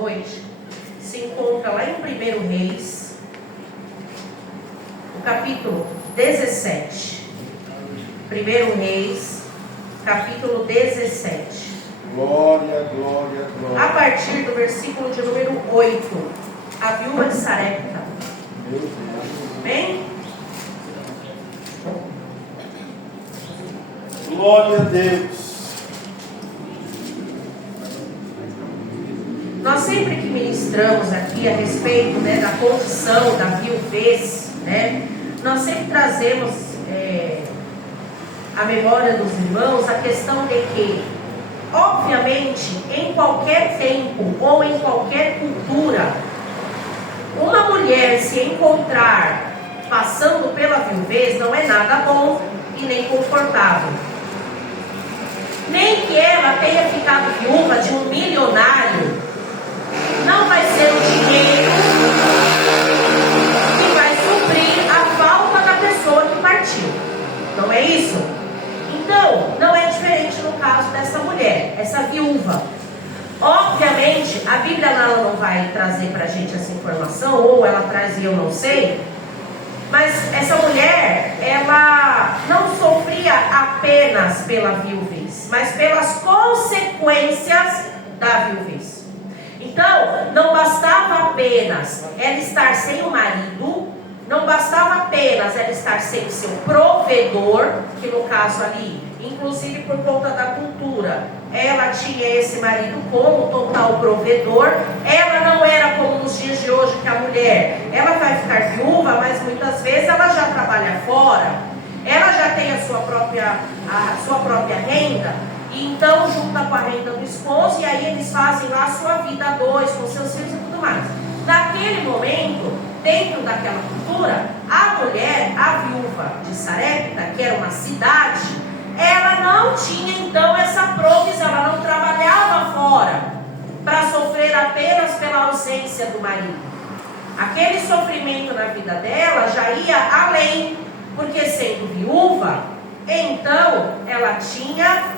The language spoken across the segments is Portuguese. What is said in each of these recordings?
noite se encontra lá em 1 Reis, o capítulo 17. 1 Reis, capítulo 17. Glória, glória, glória. A partir do versículo de número 8. A viúva de Sarepta. Meu Deus. Amém? Glória a Deus. Nós sempre que ministramos aqui a respeito, né, da condição da viuvez, né, nós sempre trazemos à memória dos irmãos a questão de que, obviamente, em qualquer tempo ou em qualquer cultura, uma mulher se encontrar passando pela viuvez não é nada bom e nem confortável. Nem que ela tenha ficado viúva de um milionário, não vai ser o dinheiro que vai suprir a falta da pessoa que partiu. Não é isso? Então, não é diferente no caso dessa mulher, essa viúva. Obviamente, a Bíblia não vai trazer para a gente essa informação, ou ela traz e eu não sei, mas essa mulher, ela não sofria apenas pela viuvez, mas pelas consequências da viuvez. Então, não bastava apenas ela estar sem o marido, não bastava apenas ela estar sem o seu provedor, que no caso ali, inclusive por conta da cultura, ela tinha esse marido como total provedor. Ela não era como nos dias de hoje, que a mulher, ela vai ficar viúva, mas muitas vezes ela já trabalha fora, ela já tem a sua própria renda, e então junta com a renda do esposo, e aí eles fazem lá a sua vida a dois, com seus filhos e tudo mais. Naquele momento, dentro daquela cultura, a mulher, a viúva de Sarepta, que era uma cidade, ela não tinha então essa provisão, ela não trabalhava fora para sofrer apenas pela ausência do marido. Aquele sofrimento na vida dela já ia além, porque sendo viúva, então ela tinha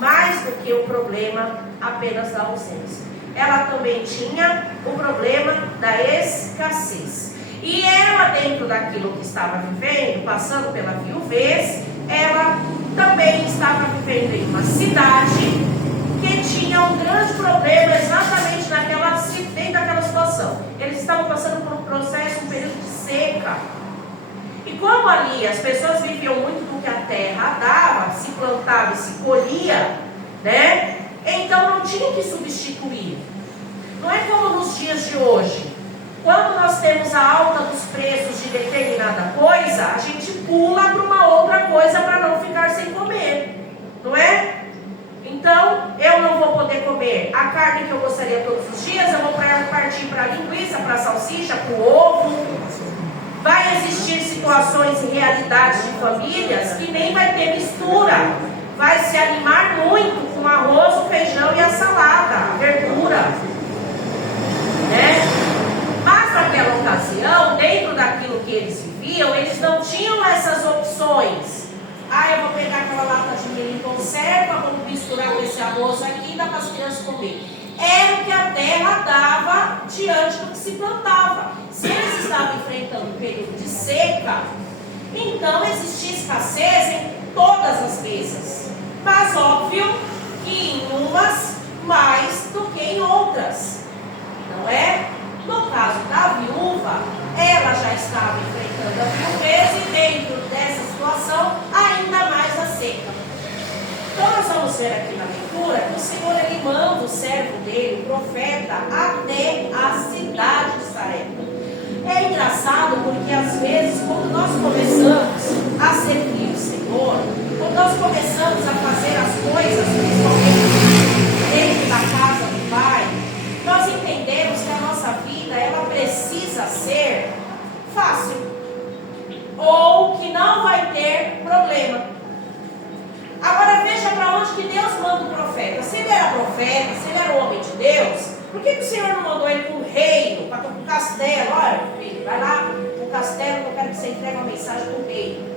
mais do que o problema apenas da ausência. Ela também tinha o problema da escassez. E ela, dentro daquilo que estava vivendo, passando pela viuvez, ela também estava vivendo em uma cidade que tinha um grande problema exatamente dentro daquela situação. Eles estavam passando por um processo, um período de seca. E como ali as pessoas viviam muito do que a terra dava, se plantava e se colhia, né? Então não tinha que substituir. Não é como nos dias de hoje. Quando nós temos a alta dos preços de determinada coisa, a gente pula para uma outra coisa para não ficar sem comer, não é? Então, eu não vou poder comer a carne que eu gostaria todos os dias, eu vou partir para a linguiça, para a salsicha, para o ovo. Vai existir situações e realidades de famílias que nem vai ter mistura. Vai se animar muito com o arroz, o feijão e a salada, a verdura, né? Mas naquela ocasião, dentro daquilo que eles viviam, eles não tinham essas opções. Eu vou pegar aquela lata de milho em conserva, vamos misturar com esse arroz aqui e dá para as crianças comer. Era o que a terra dava diante do que se plantava. Se eles estavam enfrentando um período de seca, então existia escassez em todas as mesas. Mas óbvio que em umas mais do que em outras, não é? No caso da viúva, ela já estava enfrentando a viuvez e dentro dessa situação, ainda mais a seca. Então nós vamos ver aqui na leitura que o Senhor ele manda o servo dele, o profeta, até a cidade de Sarepta. É engraçado porque às vezes quando nós começamos a servir o Senhor, quando nós começamos a fazer as coisas, principalmente dentro da casa do Pai, nós entendemos que a nossa vida ela precisa ser fácil, ou que não vai ter problema. Agora veja para onde que Deus manda o profeta. Se ele era profeta, se ele era o homem de Deus, por que o Senhor não mandou ele para o reino, para o castelo? Olha, filho, vai lá no castelo que eu quero que você entregue uma mensagem para o rei.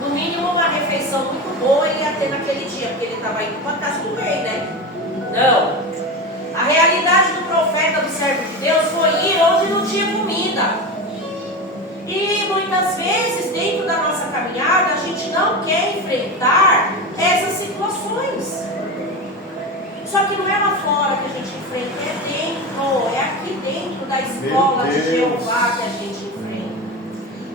No mínimo uma refeição muito boa ele ia ter naquele dia, porque ele estava indo para a casa do rei, né? Não. tinha comida. E muitas vezes, dentro da nossa caminhada, a gente não quer enfrentar essas situações. Só que não é lá fora que a gente enfrenta, é dentro, é aqui dentro da escola de Jeová que a gente enfrenta.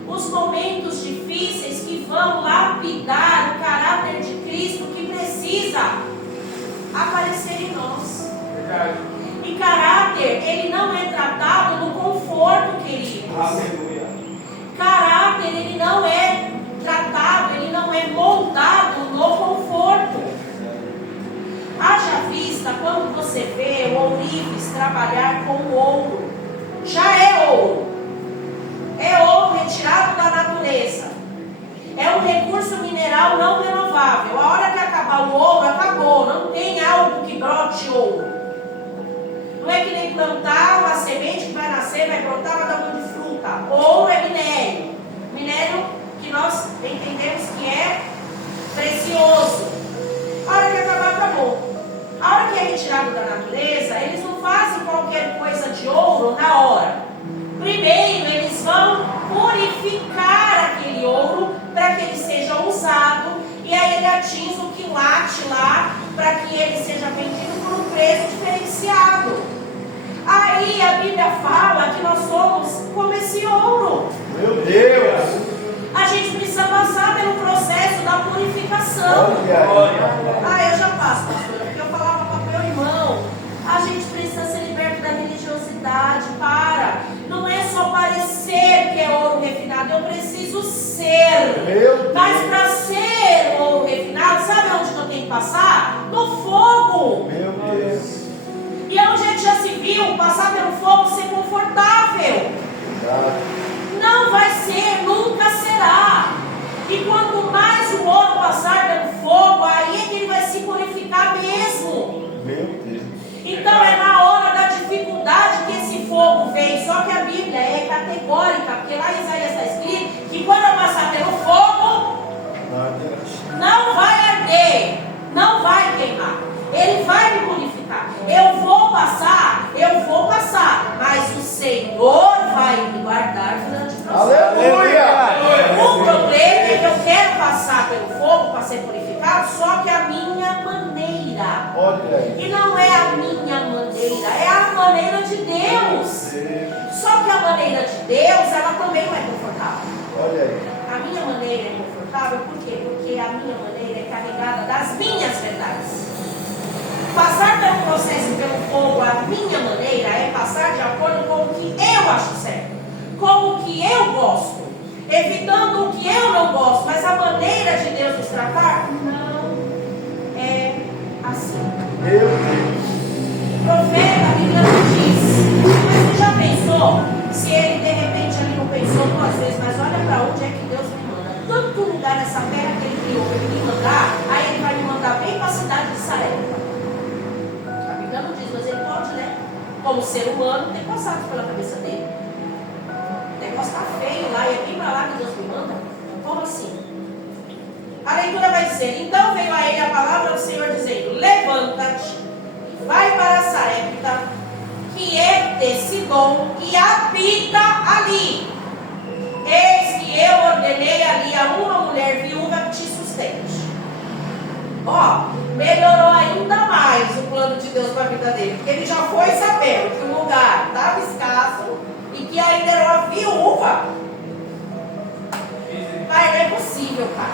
Os momentos difíceis que vão lapidar o caráter de Cristo que precisa aparecer em nós. Verdade. E caráter, ele não é tratado no conforto, queridos. Aleluia. Caráter, ele não é tratado, ele não é moldado no conforto. Haja vista quando você vê o ourives trabalhar com ouro. Já é ouro. É ouro retirado da natureza. É um recurso mineral não renovável. A hora que acabar o ouro, acabou. Não tem algo que brote ouro. Não é que nem plantar uma semente que vai nascer, vai brotar, vai dar um monte de fruta. Ouro é minério. Minério que nós entendemos que é precioso. A hora que acabar, acabou. A hora que é retirado da natureza, eles não fazem qualquer coisa de ouro na hora. Primeiro, eles vão purificar aquele ouro para que ele seja usado. E aí ele atinge o quilate lá para que ele seja vendido por um preço diferenciado. Aí a Bíblia fala que nós somos como esse ouro. Meu Deus! A gente precisa passar pelo processo da purificação. Olha. Eu já passo, pastora, porque eu falava para o meu irmão. A gente precisa ser liberto da religiosidade. Não é só parecer que é ouro refinado, eu preciso ser. Meu Deus. Mas para ser ouro refinado, sabe onde que eu tenho que passar? No fogo. Meu Deus. E onde a gente já se viu passar pelo fogo ser confortável. Não vai ser, nunca será. E quanto mais o ouro passar pelo fogo, aí é que ele vai se purificar mesmo. Meu Deus. Então é na hora da dificuldade que esse fogo vem. Só que a Bíblia é categórica, porque lá em Isaías está escrito que quando eu passar pelo fogo, não vai arder, não vai queimar. Ele vai me purificar. Eu vou passar, mas o Senhor vai me guardar durante o processo. Aleluia! O problema é que eu quero passar pelo fogo para ser purificado, só que a minha maneira. Olha aí. E não é a minha maneira, é a maneira de Deus. Só que a maneira de Deus, ela também não é confortável. Olha aí. A minha maneira é confortável, por quê? Porque a minha maneira é carregada das minhas verdades. Passar pelo processo pelo fogo, a minha maneira é passar de acordo com o que eu acho certo, com o que eu gosto, evitando o que eu não gosto. Mas a maneira de Deus nos tratar não é assim. Meu Deus. O profeta, a Bíblia não diz. Mas você já pensou se ele de repente ali não pensou duas vezes, mas olha para onde é que Deus me manda? Tanto lugar nessa terra que ele criou para ele me mandar, aí ele vai me mandar bem para a cidade de Sarepta. Não diz, mas ele pode, né? Como ser humano, ter passado pela cabeça dele. O negócio está feio lá, e é bem para lá que Deus me manda. Como assim? A leitura vai dizer: então veio a ele a palavra do Senhor dizendo: levanta-te, vai para Sarepta, que é de Sidom, e habita ali. Eis que eu ordenei ali a uma mulher viúva que te sustente. Melhorou ainda mais o plano de Deus para a vida dele, porque ele já foi sabendo que o lugar estava escasso e que ainda era uma viúva. Pai, não é possível, pai.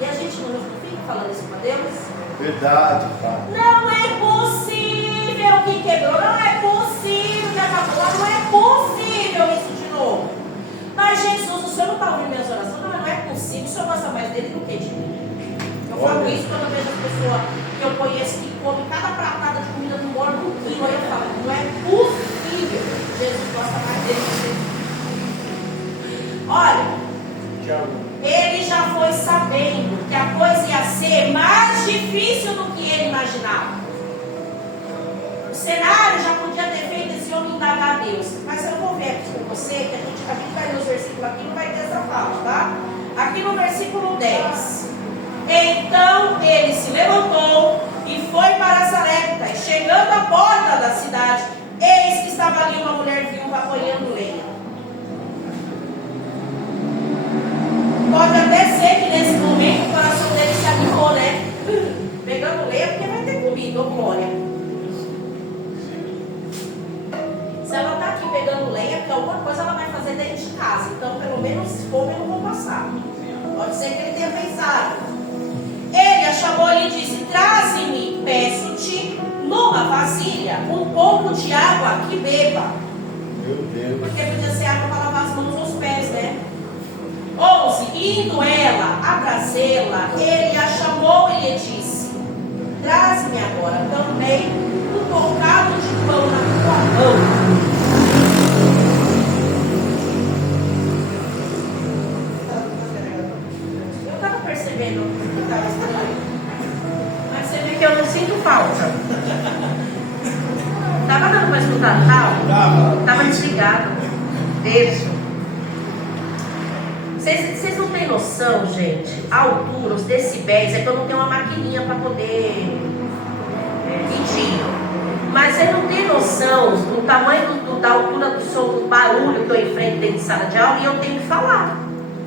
E a gente não fica falando isso para Deus? Verdade, Pai. Não é possível que quebrou, não é possível que acabou, não é possível isso de novo. Mas Jesus, o Senhor não está ouvindo minhas orações? Não é possível, o Senhor gosta mais dele do que de mim. Eu falo isso quando eu vejo as pessoas que eu conheço que comem cada pratada de comida no morro do quilo. Aí eu falo, não é possível. Jesus gosta mais dele do que de mim. Olha, ele já foi sabendo que a coisa ia ser mais difícil do que ele imaginava. O cenário já podia ter feito esse homem indagar a Deus. Mas eu vou ver aqui com você, que a gente vai ler os versículos aqui, não vai ter essa fala, tá? Aqui no versículo 10. Então ele se levantou e foi para Sarepta, e chegando à porta da cidade, eis que estava ali uma mulher viúva apanhando lenha. casa, então pelo menos fome eu não vou passar. Pode ser que ele tenha pensado. Ele a chamou e lhe disse: traze-me, peço-te, numa vasilha, um pouco de água que beba. Meu Deus. Porque podia ser água para lavar as mãos ou os pés, né? 11. Indo ela a trazê-la, ele a chamou e lhe disse: traze-me agora também um bocado de pão na tua mão. Eu estava percebendo que estava estranho, mas você vê que eu não sinto falta. Estava dando para escutar tal? Estava desligado. Deixa. Vocês não têm noção, gente, a altura, os decibéis, é que eu não tenho uma maquininha para poder medir. Mas você não tem noção do tamanho da altura do som, do barulho que eu enfrento dentro de sala de aula e eu tenho que falar.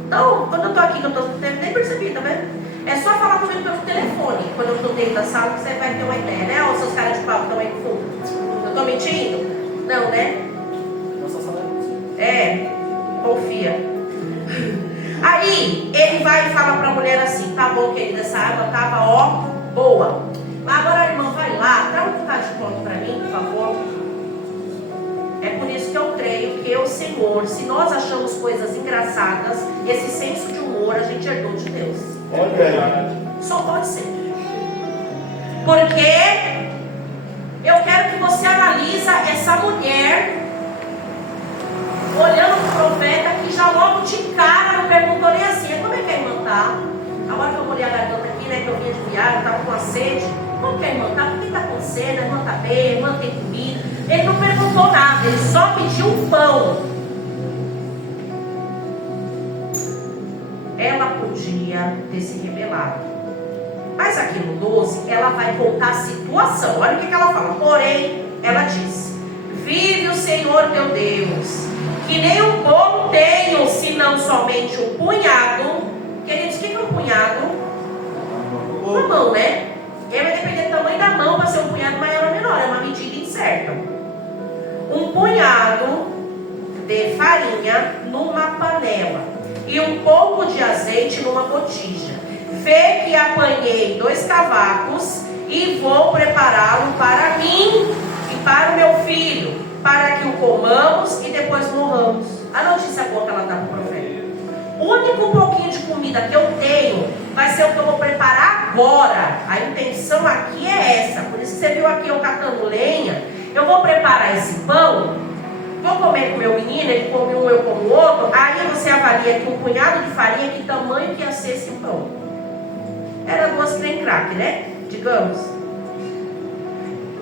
Então, quando eu estou aqui, que eu estou nem percebi, tá vendo? É só falar comigo pelo telefone, quando eu estou dentro da sala, que você vai ter uma ideia, né? Olha os seus caras de pau que estão aí no fundo. Eu estou mentindo? Não, né? Confia. Aí, ele vai e fala para a mulher assim: tá bom, querida, essa água estava, ó, boa. Mas agora a irmã vai lá, dá um bocado de pão para mim, por favor. É por isso que eu creio que o Senhor, se nós achamos coisas engraçadas, esse senso de humor a gente herdou de Deus. Só pode ser. Porque eu quero que você analise essa mulher olhando para o profeta, que já logo de cara não perguntou nem assim: como é que a irmã está? Agora que eu molhei a garganta aqui, né, que eu vinha de viagem, estava com a sede. Como que a irmã está? O que está acontecendo? A irmã está bem, a irmã tem comida. Ele não perguntou nada, ele só pediu um pão. Ela podia ter se rebelado. Mas aqui no 12, ela vai contar a situação. Olha o que ela fala. Porém, ela diz: vive o Senhor teu Deus, que nem um pão tenho, senão somente um punhado. Queridos, o que é um punhado? Uma mão, né? Vai depender do tamanho da mão para ser um punhado maior ou menor. É uma medida incerta. Um punhado de farinha numa panela e um pouco de azeite numa botija. Vê que apanhei 2 cavacos e vou prepará-lo para mim e para o meu filho, para que o comamos e depois morramos. A notícia boa que ela dá para o profeta: o único pouquinho de comida que eu tenho vai ser o que eu vou preparar agora. A intenção aqui é essa. Por isso que você viu aqui eu catando lenha. Eu vou preparar esse pão, vou comer com o meu menino, ele come um, eu como o outro. Aí você avalia aqui um punhado de farinha, que tamanho que ia ser esse pão. Era 2 trem crack, né? Digamos.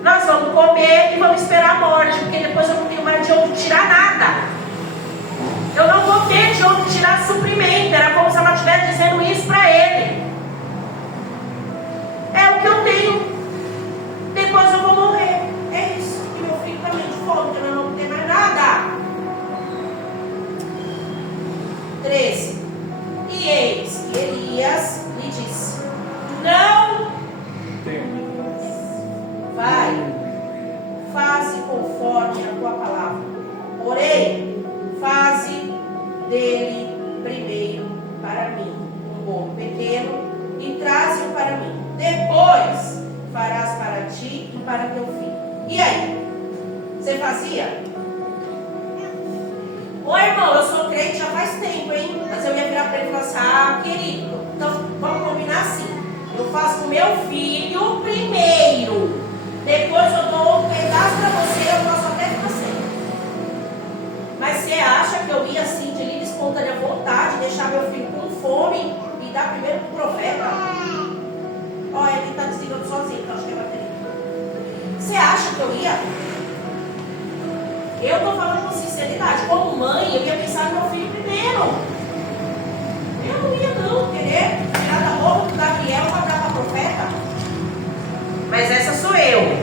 Nós vamos comer e vamos esperar a morte, porque depois eu não tenho mais de onde tirar nada. Eu não vou ter de onde tirar suprimento. Era como se ela estivesse dizendo isso para ele. É o que eu tenho. Depois eu vou morrer. É isso. E meu filho também de fome, porque eu não vou ter mais nada. 13. E eis que Elias lhe disse: não vai, faze conforme a tua palavra. Porém, faze dele primeiro para mim um bolo pequeno e traze-o para mim. Depois farás para ti e para teu filho. E aí? Você fazia? Ô irmão, eu sou crente já faz tempo, hein? Mas eu ia virar para ele e falar assim: ah, querido, então vamos combinar assim. Eu faço o meu filho primeiro. Depois eu dou um pedaço para você, eu faço até com você. Mas você acha que eu ia assim, de livre e espontânea vontade, deixar meu filho com fome e dar primeiro para o profeta? Olha, ele está desligando sozinho, então acho que é bateria. Você acha que eu ia? Eu estou falando com sinceridade. Como mãe, eu ia pensar no meu filho primeiro. Eu não ia não querer tirar da boca do Gabriel para dar para o profeta. Mas essa sou eu.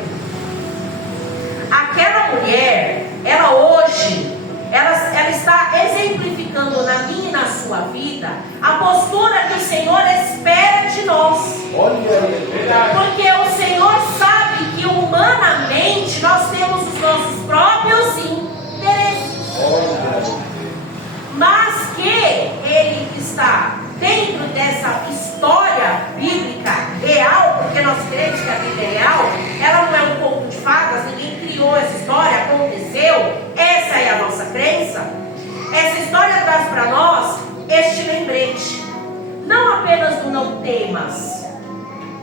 Aquela mulher, ela hoje, ela está exemplificando na minha e na sua vida a postura que o Senhor espera de nós. Porque o Senhor sabe que humanamente nós temos os nossos próprios interesses. temas,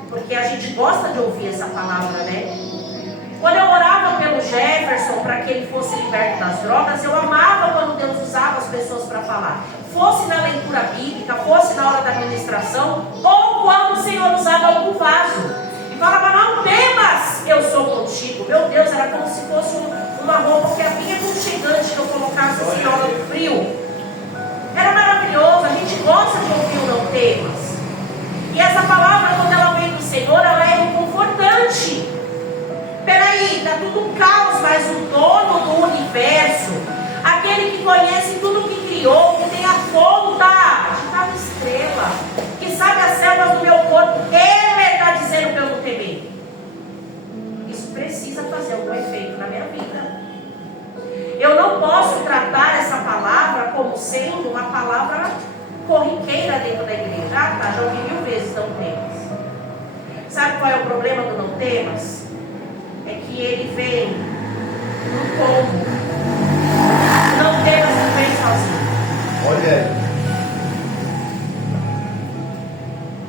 porque a gente gosta de ouvir essa palavra, né? Quando eu orava pelo Jefferson para que ele fosse liberto das drogas, eu amava quando Deus usava as pessoas para falar. Fosse na leitura bíblica, fosse na hora da administração, ou quando o Senhor usava algum vaso. E falava, não temas, eu sou contigo. Meu Deus, era como se fosse uma roupa que é bem aconchegante que eu colocasse assim na hora do frio. Era maravilhoso, a gente gosta de ouvir o não temas. E essa palavra, quando ela vem do Senhor, ela é reconfortante. Peraí, está tudo um caos, mas o dono do universo, aquele que conhece tudo que criou, que tem a conta de cada estrela, que sabe as células do meu corpo, ele está dizendo para eu não temer. Isso precisa fazer algum efeito na minha vida. Eu não posso tratar essa palavra como sendo uma palavra corriqueira dentro da igreja. Ah, tá, já ouvi 1000 vezes não temas. Sabe qual é o problema do não temas? É que ele vem no combo. Não temas não vem sozinho. Olha aí.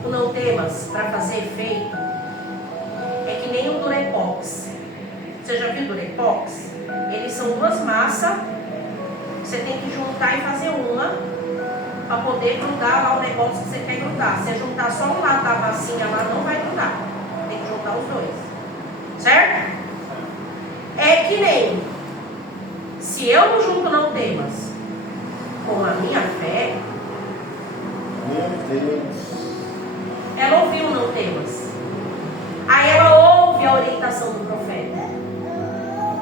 O não temas, para fazer efeito, é que nem o Durepox. Você já viu o Durepox? Eles são duas massas. Você tem que juntar e fazer uma para poder grudar lá o negócio que você quer grudar. Se você juntar só um lado da massinha lá, não vai grudar. Tem que juntar os dois. Certo? É que nem se eu não junto não temas com a minha fé, Meu Deus. ela ouviu não temas. Aí ela ouve a orientação do profeta.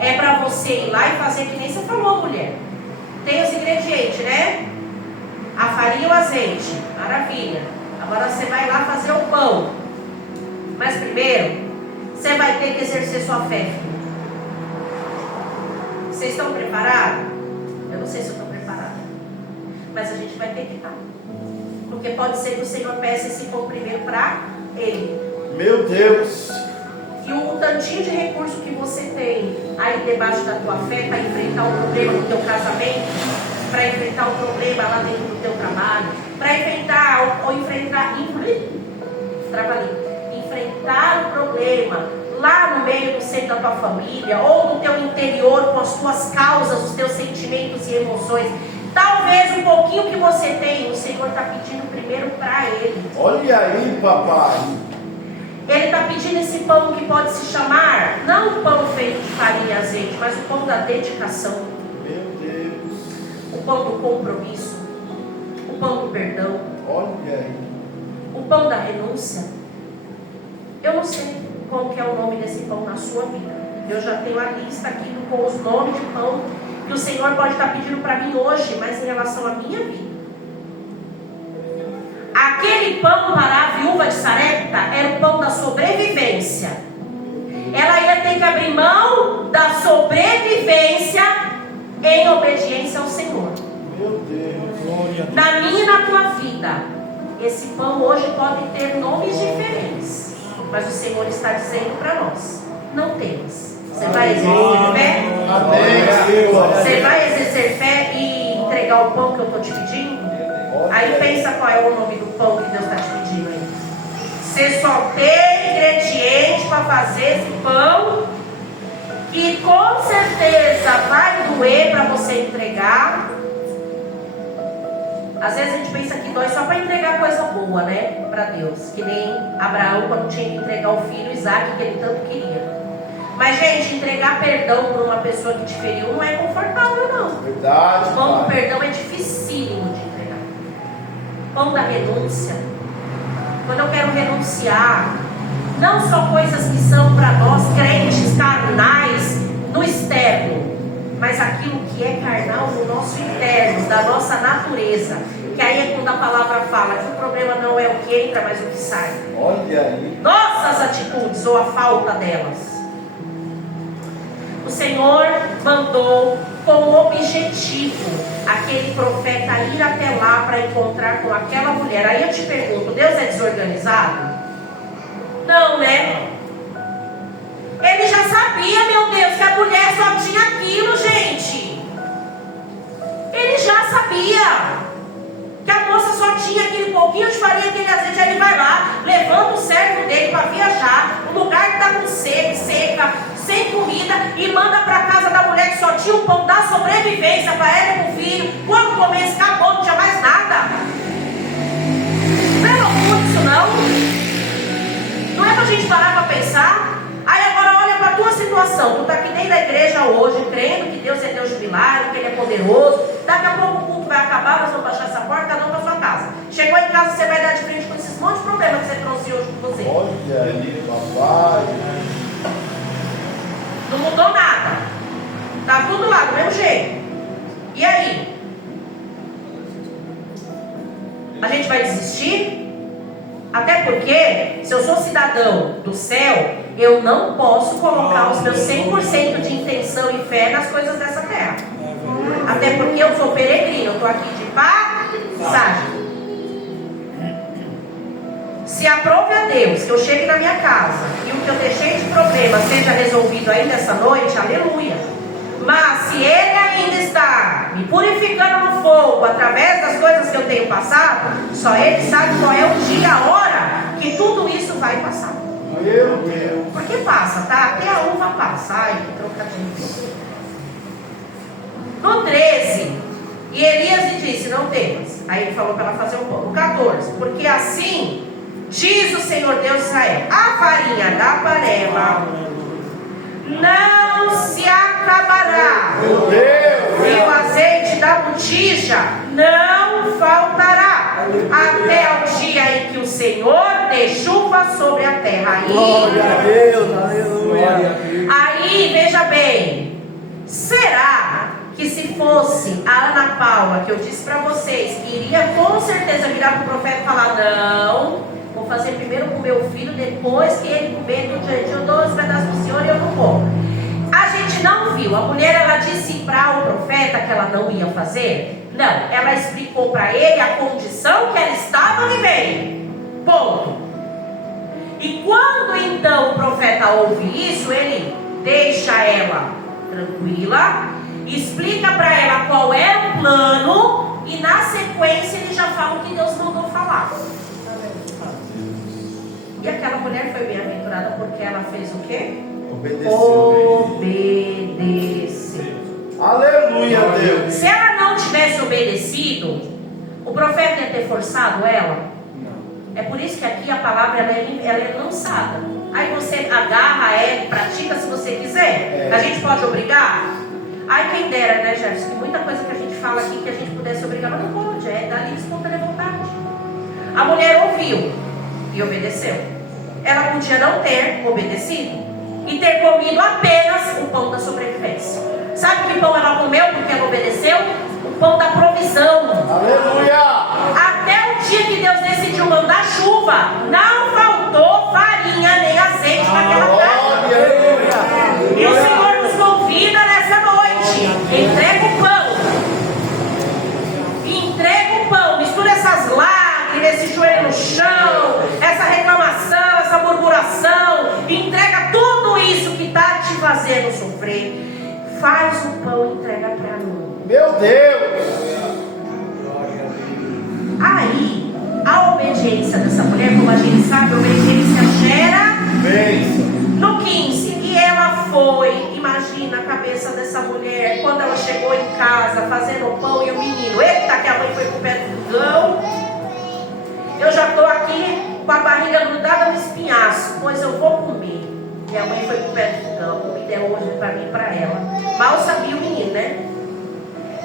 É para você ir lá e fazer que nem você falou, mulher. Tem os ingredientes, né? A farinha e o azeite. Maravilha. Agora você vai lá fazer o pão. Mas primeiro, você vai ter que exercer sua fé. Vocês estão preparados? Eu não sei se eu estou preparada. Mas a gente vai ter que estar. Porque pode ser que o Senhor peça esse pão primeiro para Ele. Meu Deus. E o tantinho de recurso que você tem aí debaixo da tua fé para enfrentar o problema do teu casamento, para enfrentar o problema lá dentro do teu trabalho, para enfrentar o problema lá no meio do seio da tua família, ou no teu interior com as tuas causas, os teus sentimentos e emoções. Talvez um pouquinho que você tem, o Senhor está pedindo primeiro para Ele. Olha aí, papai. Ele está pedindo esse pão que pode se chamar, não o pão feito de farinha e azeite, mas o pão da dedicação. Meu Deus. O pão do compromisso. O pão do perdão. Olha aí. O pão da renúncia. Eu não sei qual que é o nome desse pão na sua vida. Eu já tenho a lista aqui com os nomes de pão que o Senhor pode estar pedindo para mim hoje, mas em relação à minha vida. Aquele pão para a viúva de Sarepta era o pão da sobrevivência. Ela ia ter que abrir mão da sobrevivência em obediência ao Senhor. Meu Deus. Glória a Deus. Na minha e na tua vida, esse pão hoje pode ter nomes diferentes, mas o Senhor está dizendo para nós: não temas. Você vai exercer fé? Amém. Você vai exercer fé e entregar o pão que eu estou te pedindo? Aí pensa qual é o nome do pão que Deus está te pedindo aí. Você só tem ingrediente para fazer esse pão, que com certeza vai doer para você entregar. Às vezes a gente pensa que dói só para entregar coisa boa, né? Para Deus. Que nem Abraão quando tinha que entregar o filho Isaac, que ele tanto queria. Mas, gente, entregar perdão por uma pessoa que te feriu não é confortável, não. Verdade. O pão do Pai. perdão é dificílimo de entregar. Pão da renúncia. Quando eu quero renunciar, não só coisas que são para nós crentes carnais no externo, mas aquilo que é carnal no nosso interno, da nossa natureza. Que aí é quando a palavra fala que o problema não é o que entra, mas o que sai. Olha aí. Nossas atitudes ou a falta delas. O Senhor mandou como objetivo aquele profeta ir até lá para encontrar com aquela mulher. Aí eu te pergunto, Deus é desorganizado? Não, né? Ele já sabia, meu Deus, que a mulher só tinha aquilo, gente. Ele já sabia que a moça só tinha aquele pouquinho de farinha, aquele azeite. Aí ele vai lá, levanta e manda para casa da mulher que só tinha o pão da sobrevivência para ela e para o filho. Quando comesse, acabou, não tinha mais nada. Não é loucura isso não? Não é para a gente parar para pensar? Aí agora olha para a tua situação. Tu está aqui dentro da igreja hoje, crendo que Deus é Deus de milagre, que Ele é poderoso. Daqui a pouco o culto vai acabar, nós vamos baixar essa porta, cada um para sua casa. Chegou em casa, você vai dar de frente com esses montes de problemas que você trouxe hoje com você. Olha aí, papai. Não mudou nada. Tá tudo lá, do mesmo jeito. E aí? A gente vai desistir? Até porque, se eu sou cidadão do céu, eu não posso colocar os meus 100% de intenção e fé nas coisas dessa terra. Até porque eu sou peregrino, eu estou aqui de passagem. Se aprove a Deus que eu chegue na minha casa e o que eu deixei de problema seja resolvido ainda essa noite, aleluia. Mas se Ele ainda está me purificando no fogo através das coisas que eu tenho passado, só Ele sabe qual é o dia, a hora que tudo isso vai passar. Meu Deus. Porque passa, tá? Até a uva passa. Ai, que trocadilho. No 13, e Elias lhe disse: não temas. Aí ele falou para ela fazer o pão. No 14, porque assim diz o Senhor Deus de Israel: a farinha da panela não se acabará, Meu Deus. e o azeite da botija não faltará, até o dia em que o Senhor dê chuva sobre a terra. Glória a Deus, aleluia. Aí, veja bem, será que se fosse a Ana Paula, que eu disse para vocês, iria com certeza virar para o profeta e falar: não, vou fazer primeiro com o meu filho, depois que ele comer do dia eu dou os pedaços do Senhor e eu não como. A gente não viu. A mulher, ela disse para o profeta que ela não ia fazer? Não, ela explicou para ele a condição que ela estava vivendo. Ponto. E quando então o profeta ouve isso, ele deixa ela tranquila, explica para ela qual é o plano e na sequência ele já fala o que Deus mandou falar. E aquela mulher foi bem-aventurada porque ela fez o quê? Obedeceu. Aleluia, Deus. Se ela não tivesse obedecido, o profeta ia ter forçado ela? É por isso que aqui a palavra ela é lançada. Aí você agarra, pratica se você quiser. A gente pode obrigar? Ai, quem dera, né, Jefferson? Que muita coisa que a gente fala aqui que a gente pudesse obrigar, mas não pode, é da livre espontânea vontade. A mulher ouviu e obedeceu. Ela podia não ter obedecido e ter comido apenas o pão da sobrevivência. Sabe que pão ela comeu porque ela obedeceu? O pão da provisão. Aleluia. Até o dia que Deus decidiu mandar chuva, não faltou farinha nem azeite naquela casa. E o Senhor nos convida nessa noite: entrega o pão. Entrega o pão. Mistura essas lágrimas, esse joelho no chão, essa reclamação, essa murmuração. Entrega tudo isso que está te fazendo sofrer. Faz o pão e entrega para mim. Meu Deus. Aí, a obediência dessa mulher, como a gente sabe, a obediência gera Bênção. no 15. E ela foi, imagina a cabeça dessa mulher, quando ela chegou em casa, fazendo o pão e o menino. Eita, que a mãe foi pro pé do fogão. Eu já estou aqui com a barriga grudada no espinhaço, pois eu vou comer. Minha mãe foi pro pé do fogão, comida é hoje para mim e para ela. Mal sabia o menino, né?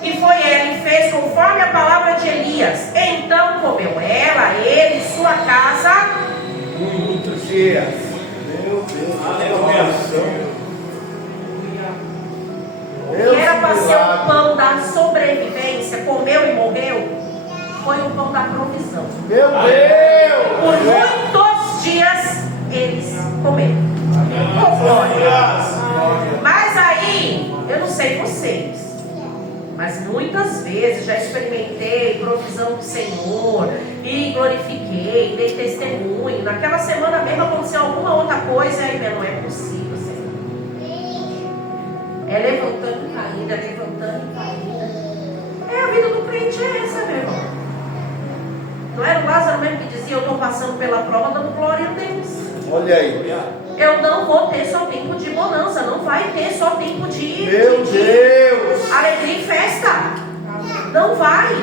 E foi ela e fez conforme a palavra de Elias. Então comeu ela, ele, sua casa. Muitos dias. Meu Deus. Aleluia. Que era para ser o pão da sobrevivência, comeu e morreu, foi o pão da provisão. Meu Deus. Por muitos dias eles comeram. Oh, glória. Mas aí, eu não sei vocês, mas muitas vezes já experimentei provisão do Senhor e glorifiquei, dei testemunho. Naquela semana mesmo aconteceu alguma outra coisa e aí não é possível, Senhor. É levantando e caindo, é levantando e caindo. É a vida do crente, é essa, meu irmão. Não era o Lázaro mesmo que dizia: eu estou passando pela prova dando glória a Deus. Olha aí. Eu não vou ter só tempo de bonança, não vai ter só tempo de alegria e festa. Não vai.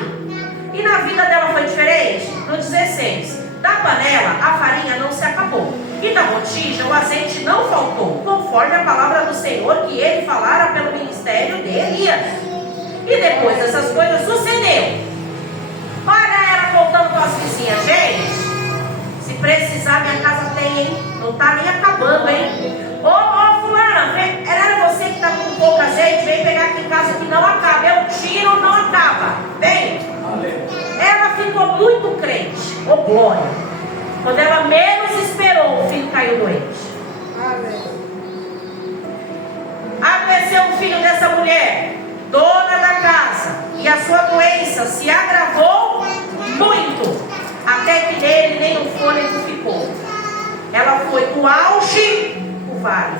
E na vida dela foi diferente? No 16, da panela a farinha não se acabou, e da botija o azeite não faltou, conforme a palavra do Senhor que ele falara pelo ministério de Elias. E depois dessas coisas sucedeu. Olha ela contando para as vizinhas: gente, se precisar minha casa tem, hein? Não tá nem acabando, hein? Ô fulana, era você que tá com pouco azeite, vem pegar aqui em casa que não acaba. Eu tiro, não acaba. Vem. Ela ficou muito crente, ô glória. Quando ela menos esperou, o filho caiu doente. Adoeceu o filho dessa mulher, dona da casa, e a sua doença se agravou muito, até que nele nem um fôlego ficou. Ela foi do auge o vale,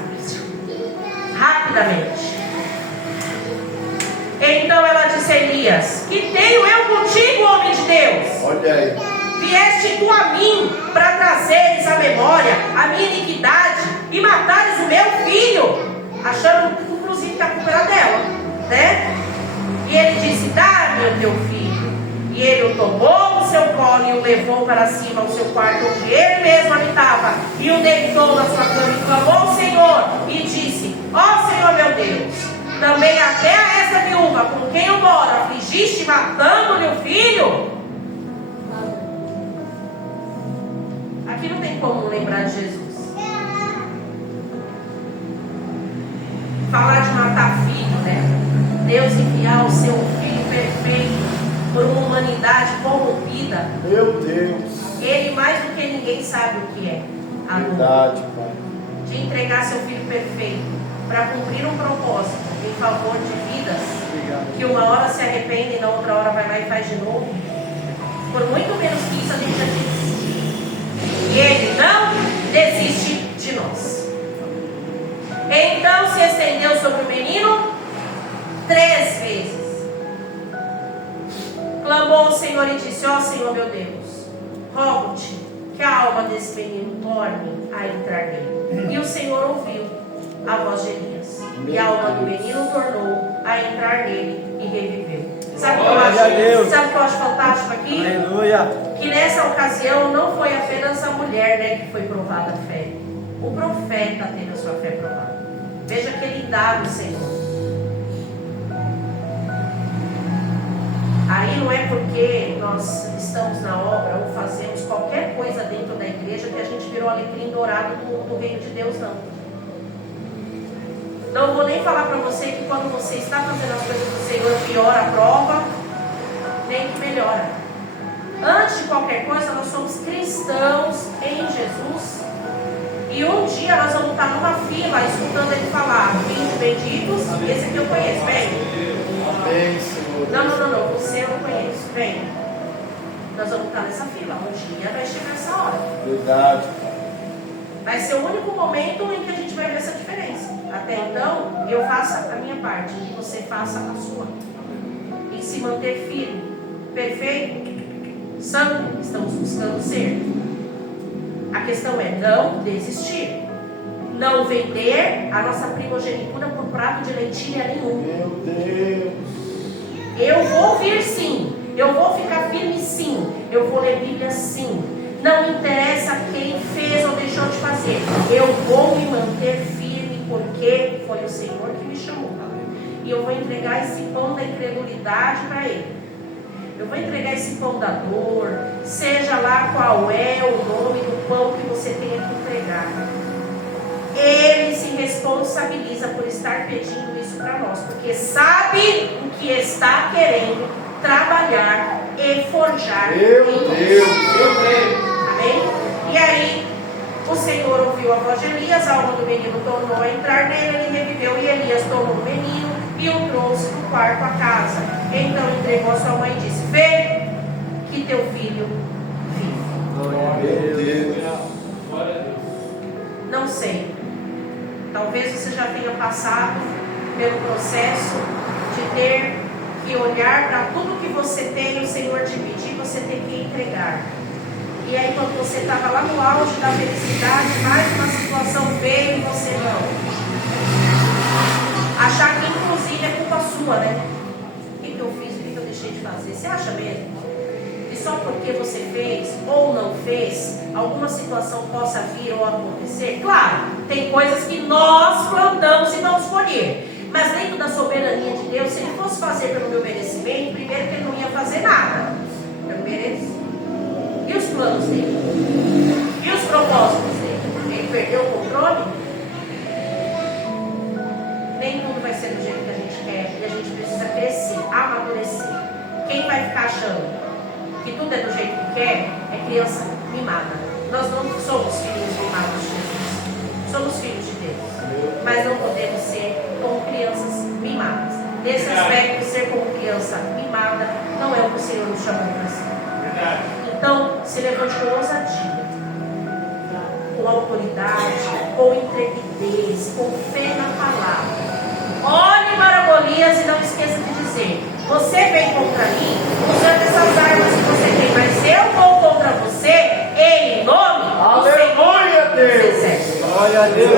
rapidamente. Então ela disse a Elias: que tenho eu contigo, homem de Deus? Olha aí. Vieste tu a mim para trazeres à memória a minha iniquidade e matares o meu filho, achando inclusive que a culpa era dela, né? E ele disse: dá-me o teu filho. E ele o tomou no seu colo e o levou para cima ao seu quarto, onde ele mesmo habitava, e o deitou na sua cama e clamou ao Senhor e disse: ó Senhor meu Deus, também até a esta viúva com quem eu moro afligiste, matando-lhe o filho? Aqui não tem como lembrar de Jesus. Falar de matar filho, né? Deus enviar o seu filho perfeito por uma humanidade corrompida. Meu Deus. Ele mais do que ninguém sabe o que é amor. Verdade, Pai. De entregar seu filho perfeito para cumprir um propósito em favor de vidas. Obrigado. Que uma hora se arrepende e na outra hora vai lá e faz de novo. Por muito menos que isso a gente já disse. E ele não desiste de nós. Então se estendeu sobre o menino 3 vezes. Clamou ao Senhor e disse: ó Senhor meu Deus, rogo-te que a alma desse menino torne a entrar nele. E o Senhor ouviu a voz de Elias, e a alma do menino tornou a entrar nele e reviveu. Sabe o que eu acho fantástico aqui? Aleluia. Que nessa ocasião não foi apenas a mulher, né, que foi provada a fé. O profeta teve a sua fé provada. Veja que ele dá do Senhor. Aí não é porque nós estamos na obra ou fazemos qualquer coisa dentro da igreja que a gente virou alecrim dourado do reino de Deus, não. Não vou nem falar para você que quando você está fazendo as coisas do Senhor, piora a prova, nem que melhora. Antes de qualquer coisa, nós somos cristãos em Jesus. E um dia nós vamos estar numa fila escutando ele falar: filhos benditos, esse aqui eu conheço, vem. Amém, Senhor. Não, você eu não conheço, vem. Nós vamos estar nessa fila, um dia vai chegar essa hora. Verdade. Vai ser o único momento em que a gente vai ver essa diferença. Até então, eu faço a minha parte e você faça a sua. E se manter firme, perfeito, santo, estamos buscando ser. A questão é não desistir. Não vender a nossa primogenitura por prato de lentilha nenhum. Meu Deus. Eu vou vir sim. Eu vou ficar firme sim. Eu vou ler Bíblia sim. Não interessa quem fez ou deixou de fazer. Eu vou me manter firme porque foi o Senhor que me chamou. E eu vou entregar esse pão da incredulidade para Ele. Eu vou entregar esse pão da dor, seja lá qual é o nome do pão que você tenha que entregar. Ele se responsabiliza por estar pedindo isso para nós, porque sabe o que está querendo trabalhar e forjar Meu em nós. Deus. Amém? E aí, o Senhor ouviu a voz de Elias, a alma do menino tornou a entrar nele, ele reviveu, e Elias tomou o menino e o trouxe do quarto à casa. Então entregou a sua mãe e disse: vê que teu filho vive. Meu Deus. Não sei. Talvez você já tenha passado pelo processo de ter que olhar para tudo que você tem, o Senhor te pedir, você tem que entregar. E aí quando você estava lá no auge da felicidade, mais uma situação veio e você não. Achar que inclusive é culpa sua, né? O que eu fiz, o que eu deixei de fazer? Você acha mesmo que só porque você fez ou não fez, alguma situação possa vir ou acontecer? Claro, tem coisas que nós plantamos e vamos colher. Mas dentro da soberania de Deus, se ele fosse fazer pelo meu merecimento, primeiro que ele não ia fazer nada. Eu mereço. E os planos dele? E os propósitos dele? Ele perdeu o controle? Nem tudo vai ser do jeito que a gente quer. E a gente precisa crescer, amadurecer. Quem vai ficar achando que tudo é do jeito que quer é criança mimada. Nós não somos filhos mimados de Jesus. Somos filhos de Deus. Mas não podemos ser como crianças mimadas. Nesse aspecto, ser como criança mimada não é o que o Senhor nos chamou para ser. Então, se levante com ousadia, com autoridade, com intrepidez, com fé na palavra. Olhe para Golias e não esqueça de dizer: você vem contra mim usando essas armas que você tem, mas eu vou contra você em nome do Senhor dos Exércitos. Glória a Deus.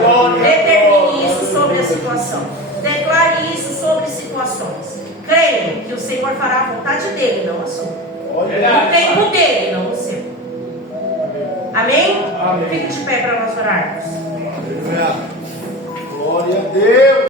Glória. Determine isso sobre a situação. Declare isso sobre situações. Creio que o Senhor fará a vontade dele, não a sua. O tempo dele, não o seu. Amém? Amém. Fique de pé para nós orarmos. Glória a Deus.